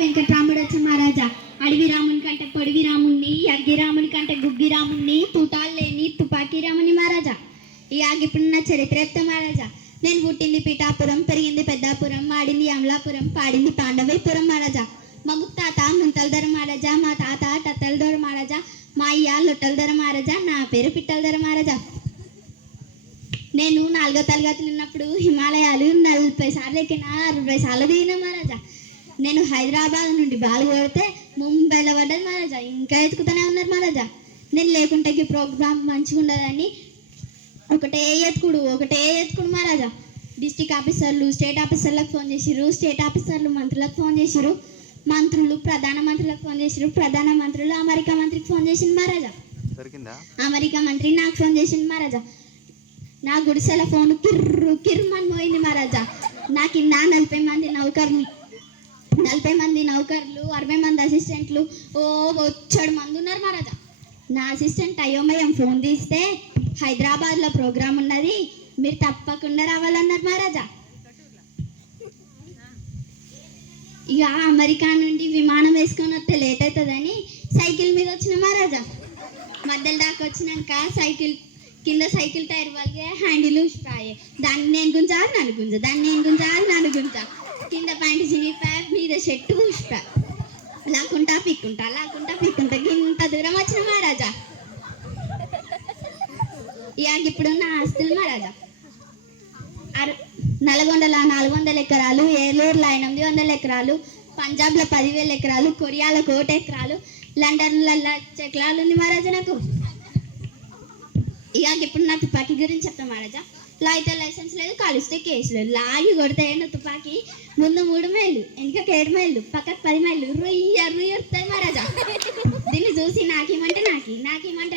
వెంకట్రాముడు వచ్చి మహారాజా అడవి రాముని కంటే పొడివి రాముణ్ణి, అగ్గి రాముని కంటే గుగ్గి రాముణ్ణి, తుటాలు లేని తుపాకీ రాముని మహారాజా. ఈ ఆగిప్పుడు నా చరిత్ర చెప్తా మహారాజా. నేను పుట్టింది పిఠాపురం, పెరిగింది పెద్దాపురం, ఆడింది అమలాపురం, పాడింది పాండవీపురం మహారాజా. మా ముత్తాత ముంతలధర మహారాజా, మా తాత టత్తలధర మహారాజా, మా అయ్య లొట్టలధర మహారాజా, నా పేరు పిట్టలధర మహారాజా. నేను 4వ తరగతిలో ఉన్నప్పుడు హిమాలయాలు 40 సార్లు ఎక్కిన, 60 సార్లు దిగిన మహారాజా. నేను హైదరాబాద్ నుండి బాల్ కొడితే ముంబైలో పడ్డది మహారాజా. ఇంకా ఎత్తుకుతూనే ఉన్నారు మహారాజా. నేను లేకుంటే ఈ ప్రోగ్రామ్ మంచిగా ఉండదని ఒకటే ఎత్తుకుడు మహారాజా. డిస్ట్రిక్ట్ ఆఫీసర్లు స్టేట్ ఆఫీసర్లకు ఫోన్ చేసిర్రు, స్టేట్ ఆఫీసర్లు మంత్రులకు ఫోన్ చేసిర్రు, మంత్రులు ప్రధానమంత్రులకు ఫోన్ చేసిర్రు, ప్రధానమంత్రులు అమెరికా మంత్రికి ఫోన్ చేసింది మహారాజా. అమెరికా మంత్రి నాకు ఫోన్ చేసింది మహారాజా. నా గుడిసెల ఫోన్ కిర్రు కిర్రమని పోయింది మహారాజా. నా కింద 40 మంది నౌకర్లు, 60 మంది అసిస్టెంట్లు, వచ్చాడు మంది ఉన్నారు మహారాజా. నా అసిస్టెంట్ అయోమయం ఫోన్ తీస్తే హైదరాబాద్లో ప్రోగ్రాం ఉన్నది, మీరు తప్పకుండా రావాలన్నారు మహారాజా. ఇక అమెరికా నుండి విమానం వేసుకొని వస్తే లేట్ అవుతుందని సైకిల్ మీద వచ్చిన మహారాజా. మధ్యలో దాకా వచ్చినాక కింద సైకిల్ టైర్ వాళ్ళకి హ్యాండిల్ ఊసిపోయాయి. దాన్ని నేను గుంజాలి నన్ను గుంజా, కింద ప్యాంటు చినిగిపోయా, మీద షర్టు ఊసిపోయా, లాక్కుంటా పీక్కుంటా ఇంత దూరం వచ్చిన మహారాజా. ఇక ఇప్పుడు నా ఆస్తులు మహారాజా. నల్గొండలో 400 ఎకరాలు, ఏలూరులో 800 ఎకరాలు, పంజాబ్లో 10,000 ఎకరాలు, కొరియాలో 1 ఎకరాలు, లండన్లో 1,00,000 ఎకరాలు ఉంది మహారాజా నాకు. ఇక ఇప్పుడు నా తుపాకీ గురించి చెప్తాను మహారాజా. అయితే లైసెన్స్ లేదు, కాలిస్తే కేసు లేదు. లాగి కొడితే నా తుపాకీ ముందు 3 మైళ్ళు, వెనుకకి 7 మైళ్ళు, పక్కకు 10 మైళ్ళు రుయ్యరుతాయి మహారాజా. దీన్ని చూసి నాకేమంటే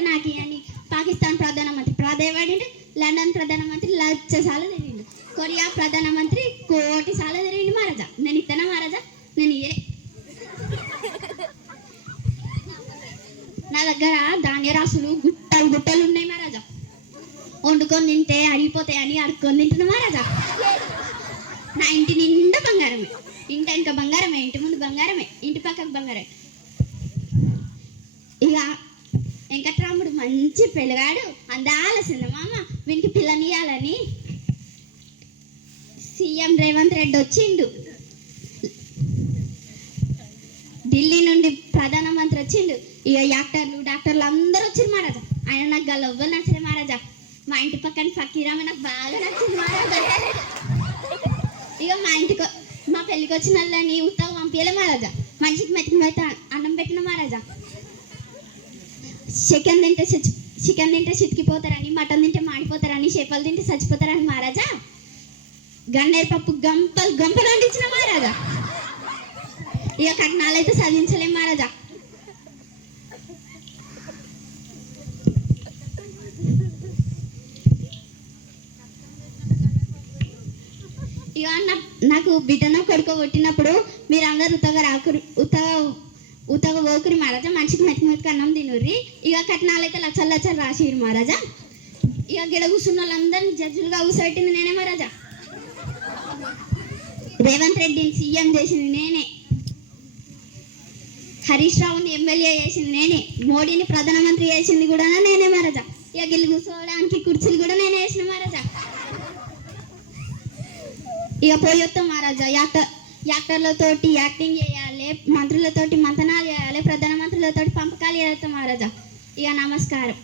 నాకి అని పాకిస్తాన్ ప్రధానమంత్రి ప్రాధేయపడిండు, లండన్ ప్రధానమంత్రి 1,00,000 సార్లు తిరిగిండు, కొరియా ప్రధానమంత్రి 1,00,000 సార్లు తిరిగిండు మహారాజా. నేను ఇస్తానా మహారాజా? నేను ఇయ్యలే. నా దగ్గర ధాన్యరాశులు గుట్టలు ఉన్నాయి మహారాజా. వండుకొని తింటే అడిగిపోతాయని అడుక్కొని తింటున్నా మహారాజా. నా ఇంటి నిండా బంగారమే, ఇంటి వెనుక బంగారమే, ఇంటి ముందు బంగారమే, ఇంటి పక్కకు బంగారమే. ఇక వెంకట్రాముడు మంచి పిల్లగాడు, అందాల మామ, వీనికి పిల్లనియాలని సీఎం రేవంత్ రెడ్డి వచ్చిండు, ఢిల్లీ నుండి ప్రధానమంత్రి వచ్చిండు, ఇక డాక్టర్లు అందరూ వచ్చింది మహారాజా. ఆయన నాకు గలవ్వలు నచ్చలే మహారాజా. మా ఇంటి పక్కన ఫకీరామ నాకు బాగా నచ్చింది మహారాజా. ఇక మా పెళ్ళికి వచ్చిన వాళ్ళని ఉత్తగా పంపించలే మహారాజా. మనిషికి మెతికి అన్నం పెట్టిన మహారాజా. చికెన్ తింటే చితికిపోతారని, మటన్ తింటే మాడిపోతారని, చేపలు తింటే చచ్చిపోతారని మహారాజా గన్నేరు పప్పు గంపలు వండించిన మహారాజా. ఇక కట్నాలు అయితే చదివించలేం మహారాజా. ఇక నాకు బిడ్డనో కొడుకో కొట్టినప్పుడు మీరు అందరు ఉత్తగా ఓకురి మహారాజా. మనిషికి మెతికి అన్నం తినుర్రి. ఇక కట్నాలు అయితే 1,00,000 రాసిరు మహారాజా. ఇక గిడ కూర్చున్న వాళ్ళందరినీ జడ్జులుగా కూర్చోబెట్టింది నేనే మహారాజా. రేవంత్ రెడ్డిని సీఎం చేసింది నేనే, హరీష్ రావుని ఎమ్మెల్యే చేసింది నేనే, మోడీని ప్రధానమంత్రి చేసింది కూడా నేనే మహారాజా. ఇక గిల్లు కూర్చోవడానికి కుర్చీలు కూడా నేనే వేసిన మహారాజా. ఇక పోయొత్తాం మహారాజా. యాక్టర్లతోటి యాక్టింగ్ చేయాలి, మంత్రులతోటి మంతనాలు చేయాలి, ప్రధానమంత్రులతోటి పంపకాలు చేస్తాం మహారాజా. ఇక నమస్కారం.